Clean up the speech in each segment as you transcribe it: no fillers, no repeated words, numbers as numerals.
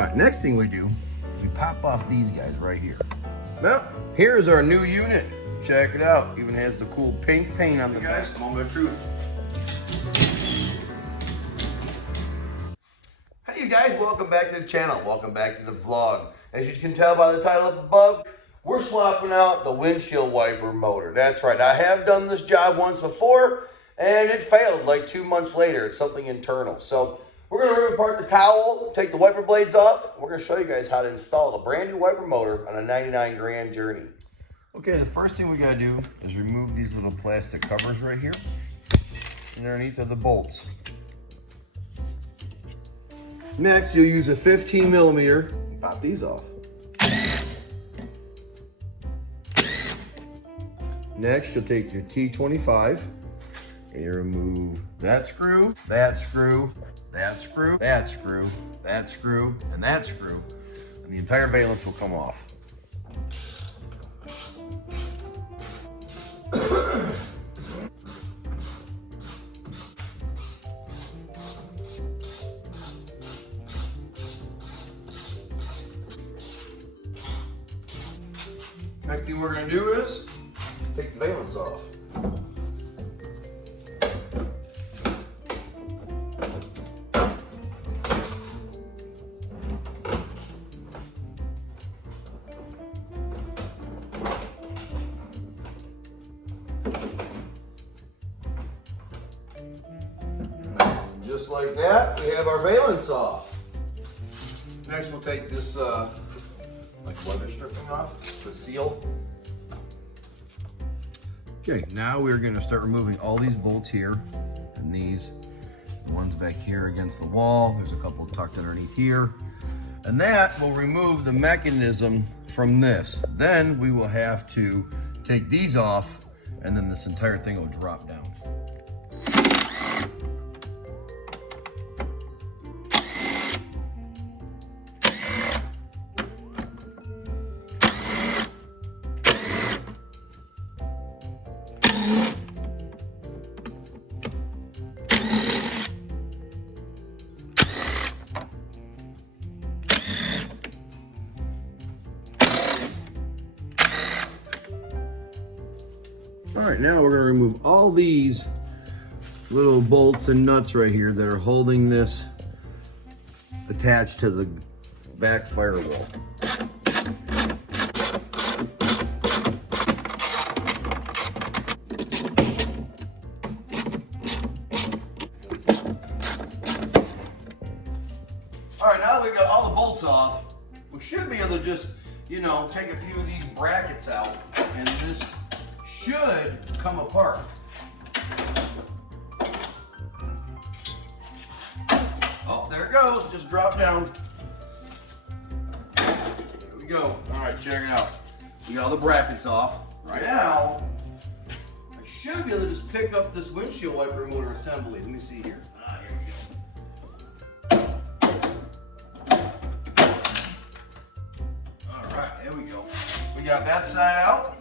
All right, next thing we do, we pop off these guys right here. Well, here's our new unit. Check it out. Even has the cool pink paint on the guys. Moment of truth. Hey you guys, welcome back to the channel. Welcome back to the vlog. As you can tell by the title up above, we're swapping out the windshield wiper motor. That's right. I have done this job once before and it failed like 2 months later. It's something internal. So we're going to rip apart the cowl, take the wiper blades off. We're going to show you guys how to install a brand new wiper motor on a 99 grand journey. Okay, the first thing we got to do is remove these little plastic covers right here. And underneath are the bolts. Next, you'll use a 15 millimeter and pop these off. Next, you'll take your T25 and you remove that screw, that screw, that screw, that screw, that screw, and that screw, and the entire valence will come off. Next thing we're going to do is take the valence off. Just like that, we have our valence off. Next we'll take this like weather stripping off, the seal. Okay, now we're going to start removing all these bolts here and these, the ones back here against the wall. There's a couple tucked underneath here. And that will remove the mechanism from this. Then we will have to take these off and then this entire thing will drop down. All right, now we're going to remove all these little bolts and nuts right here that are holding this attached to the back firewall. All right, now that we've got all the bolts off, we should be able to just, you know, take a few of these brackets out and this should come apart. Oh, there it goes. Just drop down. There we go. All right, check it out. We got all the brackets off. Right now, I should be able to just pick up this windshield wiper motor assembly. Let me see here. Here we go. All right, there we go. We got that side out.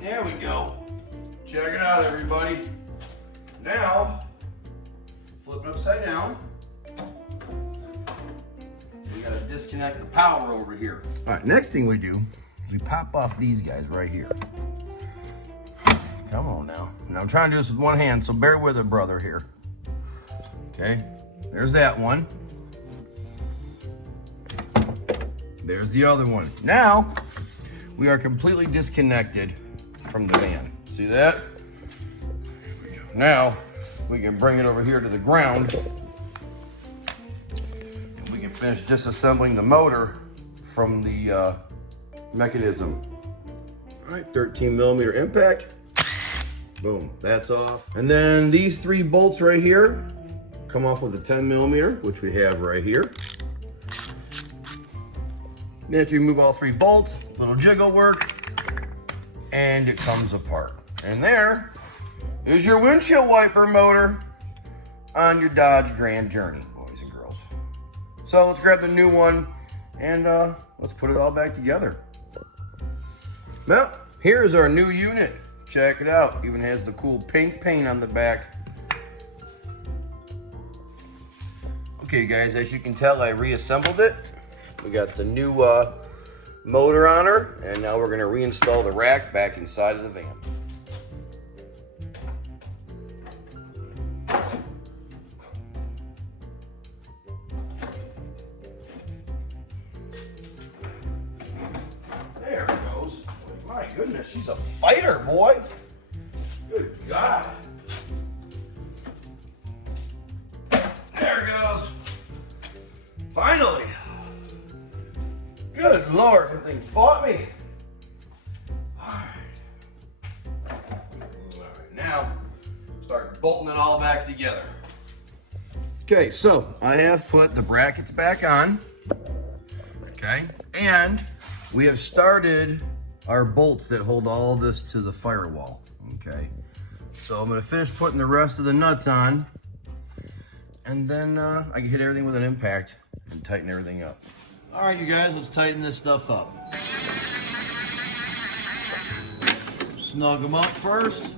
There we go. Check it out, everybody. Now, flip it upside down. We gotta disconnect the power over here. All right, next thing we do is we pop off these guys right here. Come on now. Now I'm trying to do this with one hand, so bear with it, brother, here. Okay, there's that one. There's the other one. Now, we are completely disconnected from the van. See that? Now we can bring it over here to the ground and we can finish disassembling the motor from the mechanism. All right, 13 millimeter impact. Boom, that's off. And then these three bolts right here come off with a 10 millimeter, which we have right here. Then after you remove all three bolts, little jiggle work, and it comes apart. And there is your windshield wiper motor on your Dodge Grand Journey, boys and girls. So let's grab the new one and let's put it all back together. Well, here's our new unit. Check it out. Even has the cool pink paint on the back. Okay guys, as you can tell, I reassembled it. We got the new motor on her, and now we're gonna reinstall the rack back inside of the van. There it goes. My goodness, she's a fighter, boys. Good God. There it goes. Finally. Good Lord, that thing fought me. All right, now start bolting it all back together. Okay, so I have put the brackets back on. Okay, and we have started our bolts that hold all this to the firewall. Okay, so I'm gonna finish putting the rest of the nuts on, and then I can hit everything with an impact and tighten everything up. All right, you guys, let's tighten this stuff up. Snug them up first.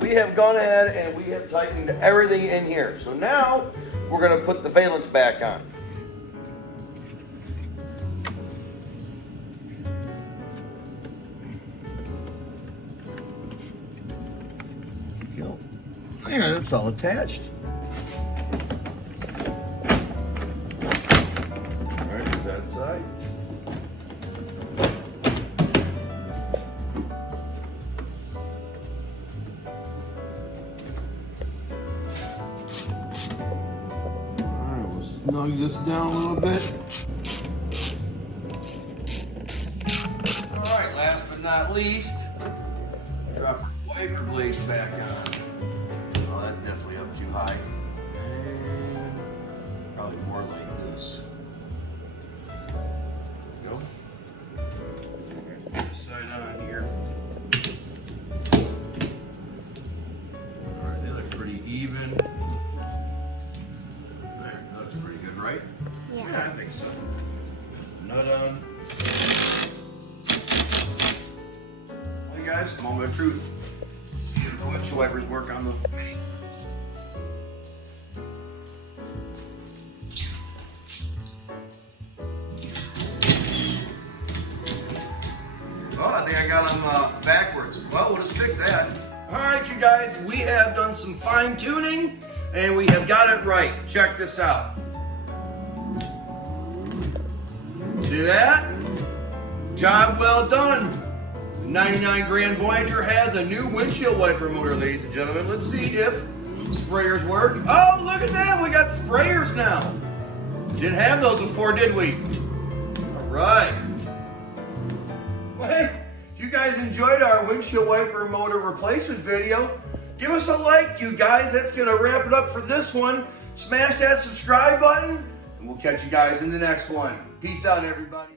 We have gone ahead and we have tightened everything in here. So now we're going to put the valence back on. Go. There, it's all attached. All right, there's that side. Snug this down a little bit. All right, last but not least, drop our wiper blades back on. Oh, that's definitely up too high. And probably more like this. Go. This side on here. All right, they look pretty even. Right? Yeah. Yeah, I think so. Nut on. Hey guys, moment of truth. See if the windshield wipers work on the mini. Oh, I think I got them backwards. Well, we'll just fix that. All right, you guys, we have done some fine tuning and we have got it right. Check this out. See that? Job well done. The 99 Grand Voyager has a new windshield wiper motor, ladies and gentlemen. Let's see if sprayers work. Oh, look at that. We got sprayers now. Didn't have those before, did we? All right. Well, hey, if you guys enjoyed our windshield wiper motor replacement video, give us a like, you guys. That's going to wrap it up for this one. Smash that subscribe button, and we'll catch you guys in the next one. Peace out, everybody.